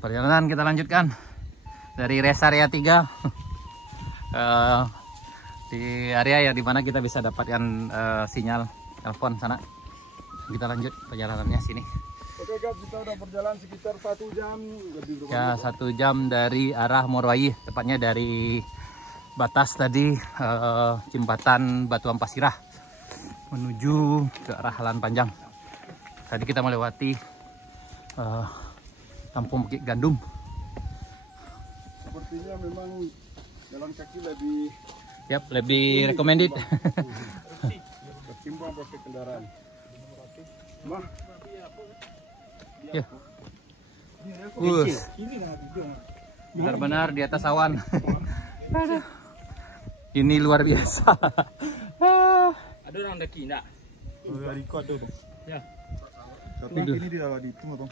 Perjalanan kita lanjutkan dari rest area 3 di area yang dimana kita bisa dapatkan sinyal telepon sana. Kita lanjut perjalanannya sini. Oke guys, kita udah berjalan sekitar 1 jam lebih. Ya, 1 jam dari arah Morowali, tepatnya dari batas tadi jembatan Batu Ampasirah menuju ke arah Halan Panjang. Tadi kita melewati Kampung Bukit Gandum. Sepertinya memang jalan kaki lebih Lebih recommended. ketimbang pakai kendaraan. Mah. Ya. Benar-benar di atas awan. Ini luar biasa. Ada orang daki enggak? Udah record tuh. Ya. Tapi ini di dalam itu apa?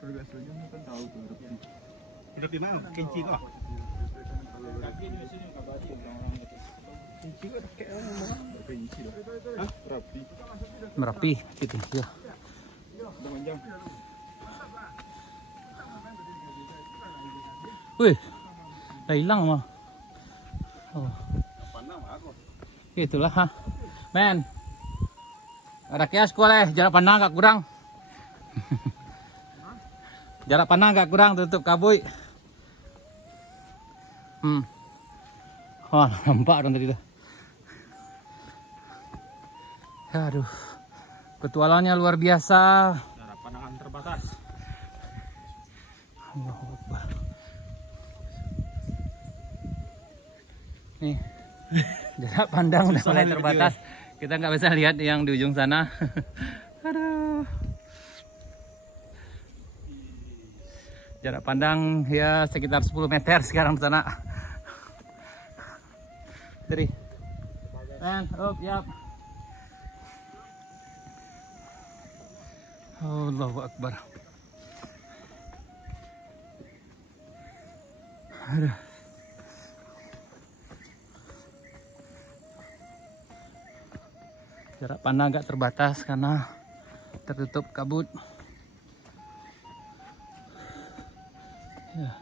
Kalau biasanya kan tahu tuh repi. Repi mana? Kenci kok. Kaki di sini enggak badi orang-orang daki. Kenci kok kayak orang kenci lah. Hah? Rapi. Merapi gitu ya. Panjang. Wih, dah hilang mah. Oh. Pandang aku. Itulah, ha. Men. Ada kias boleh, jarak pandang agak kurang. Jarak pandang agak kurang, tutup kabui. Wah, nampak dong tadi tuh. Aduh. Petualangannya luar biasa. Jarak pandangan terbatas. Allahu Akbar. Nih, jarak pandang udah mulai terbatas. Kita nggak bisa lihat yang di ujung sana. Aduh. Jarak pandang ya sekitar 10 meter sekarang di sana. Dari. And up, yap. Allahu Akbar. Aduh. Jarak pandang agak terbatas karena tertutup kabut. Ya.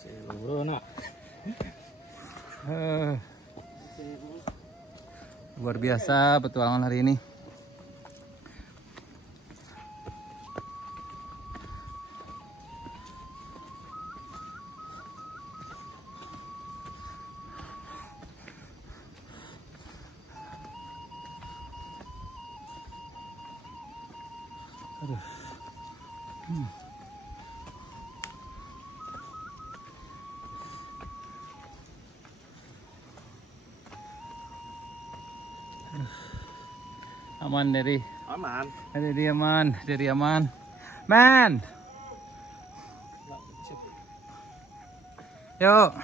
Seluruh nak. Luar biasa petualangan hari ini. Aduh. Aman dari Aman. dari aman. Man. Yuk.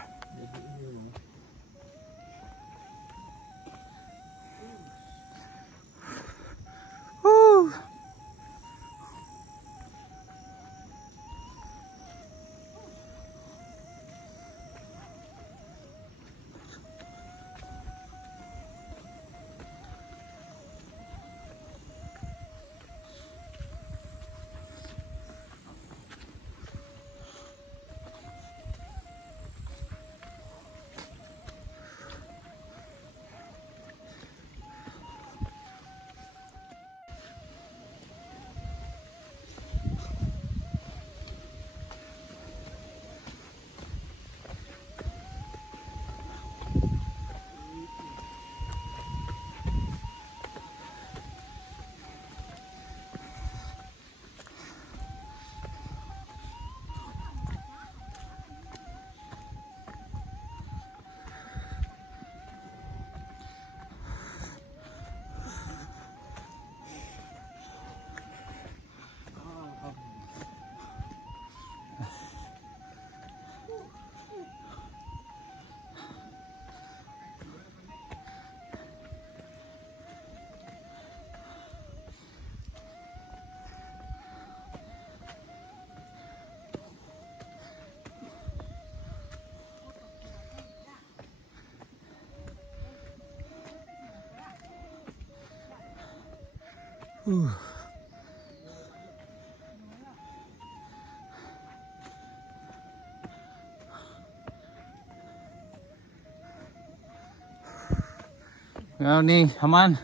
Oh, nih aman.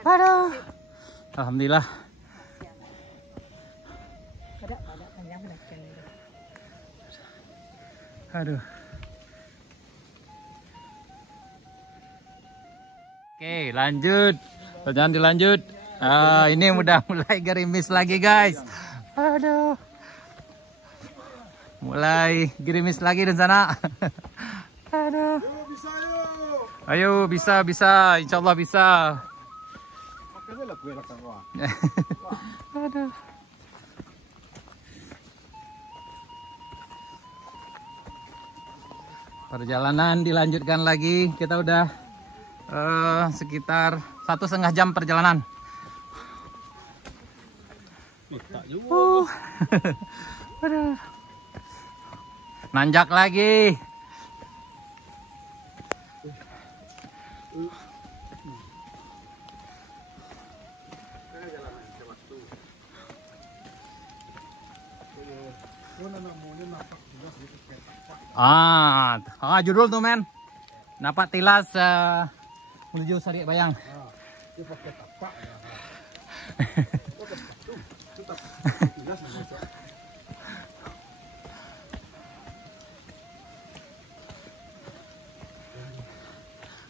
Aduh. Alhamdulillah. Aduh. Oke, lanjut. Jangan dilanjut. Ini udah mulai gerimis lagi, guys. Aduh. Mulai gerimis lagi di sana. Aduh. Ayo, bisa. Insya Allah bisa. Aduh. Perjalanan dilanjutkan lagi. Kita udah sekitar 1,5 jam perjalanan. Aduh. Nanjak lagi. Judul tuh men, napak tilas menuju Sari Bayang.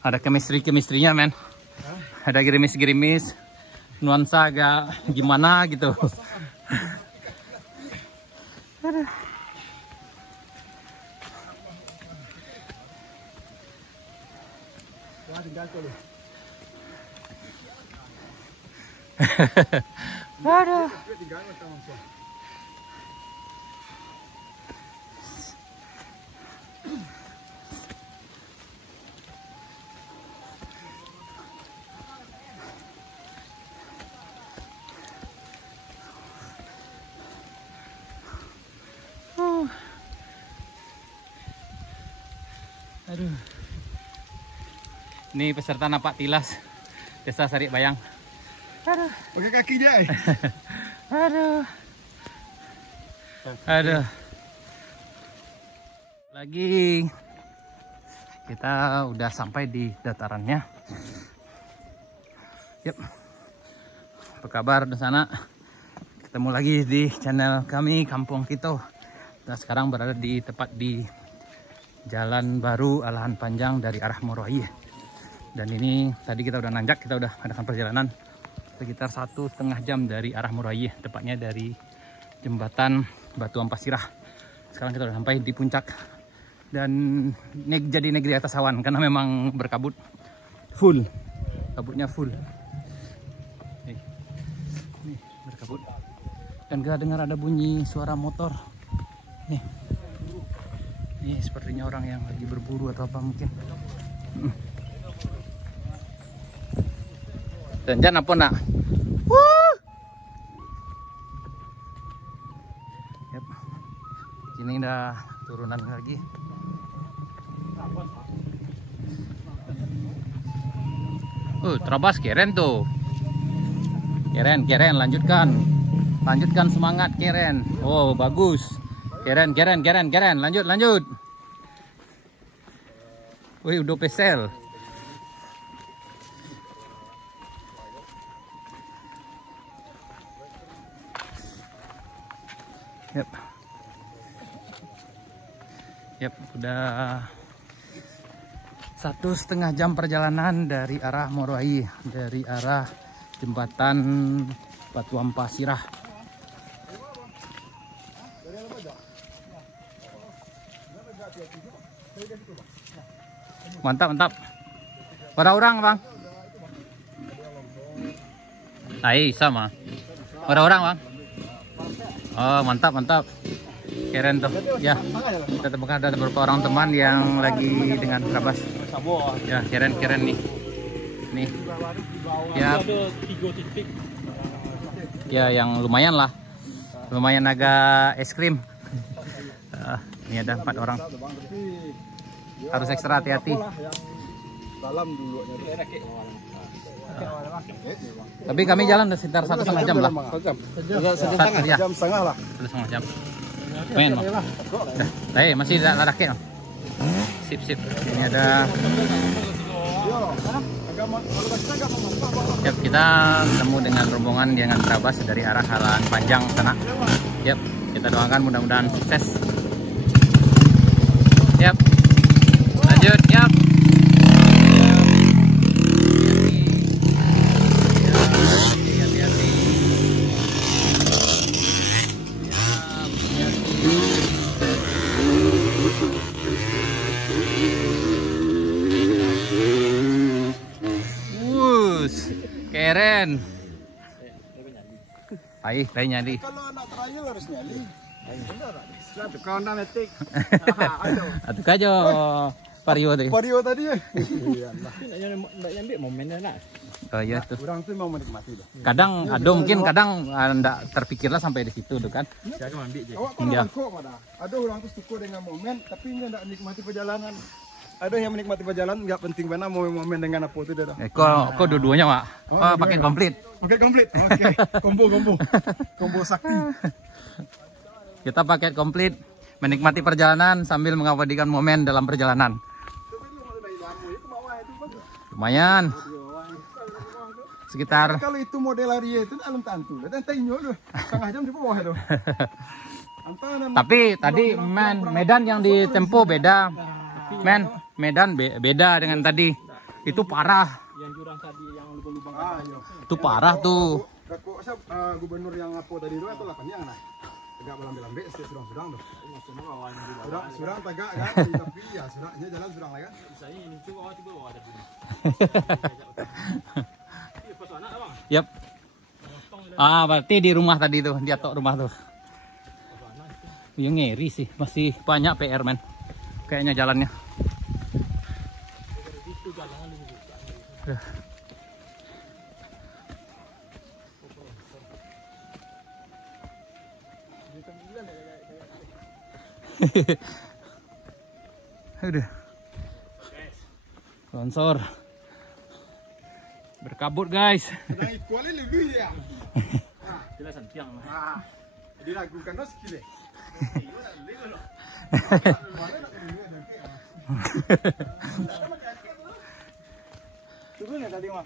Ada chemistry-nya men, ada gerimis-gerimis, nuansa agak gimana gitu. Aduh. Aduh. Ini peserta napak tilas Desa Sari Bayang. Aduh. Pakai kakinya. Aduh. Aduh. Lagi kita udah sampai di datarannya. Yap. Apa kabar di sana? Ketemu lagi di channel kami Kampung Kito. Kita sekarang berada di tepat di Jalan Baru Alahan Panjang dari arah Moroye. Dan ini tadi kita udah nanjak, kita udah adakan perjalanan sekitar 1,5 jam dari arah Moroye, tepatnya dari jembatan Batu Ampasirah. Sekarang kita udah sampai di puncak dan jadi negeri atas awan karena memang berkabut full, kabutnya full. Nih berkabut dan gak dengar ada bunyi suara motor. Ini sepertinya orang yang lagi berburu atau apa mungkin. Dan apa nak? Yep. Ini udah turunan lagi. Terabas keren tuh. Keren, lanjutkan semangat keren. Oh bagus. Keren, lanjut. Wih, udah pesel. Yap, udah 1,5 jam perjalanan dari arah Moroye, dari arah jembatan Batu Ampasirah. Mantap. Ada orang bang? Sama. Ada orang bang? Oh mantap. Keren tuh. Ya, kita temukan ada beberapa orang teman yang lagi dengan terabas. Ya, keren nih. Ya. Ya, yang lumayan lah. Lumayan agak es krim. Ini ada 4 orang. Harus ekstra hati-hati. Tapi kami jalan sekitar 1,5 jam lah. 1,5 jam lah. 1,5 jam. Main bang. Masih ada rakit. Sip. Ini ada Yap, kita ketemu dengan rombongan dengan Trabas dari arah Halan Panjang sana. Yap, kita doakan mudah-mudahan sukses. Yap, lanjut, yap. Keren. Baik, baik nyali. Kalau anak trial harus nyali. Kau anda metik. Aduh kajo Vario tadi. Vario tadi ya. Mbak nyambil momennya nak. Oh iya tuh. Orang tuh mau menikmati tuh. Kadang ada mungkin kadang enggak terpikirlah sampai di situ tuh kan. Saya mau ambil je. Awak kalau kok pada. Ada orang tuh suka dengan momen tapi dia enggak menikmati perjalanan. Ada yang menikmati perjalanan nggak penting mana mau momen dengan apa itu dah. Kok dua-duanya, Pak? Oh, paket komplit. Paket komplit. Oke. Combo sakti. Kita paket komplit, menikmati perjalanan sambil mengabadikan momen dalam perjalanan. Lumayan. Sekitar kalau itu model Aria itu alam tantu. Dan tinyo loh. Setengah jam di bawah itu. Tapi tadi medan yang ditempuh beda. Medan beda dengan tadi. Itu parah. Yang jurang tadi yang lubang-lubang. Itu parah tuh. Gubernur yang apa tadi itu atau 8 yang nah. Tegak belambe-lambe surang-surang tuh. Surang tegak kan tapi ya surangnya jalan surang lah kan. Saya ini coba tiba ada sini. Yap. Ah, berarti di rumah tadi tuh, di atok rumah tuh. Yang ngeri sih, masih banyak PR men. Kayaknya jalannya. Udah. Longsor. Berkabut guys. Nah, kuali lebih ya. Jelas tiang. Diragukan dos kile. Turun ya tadi mah.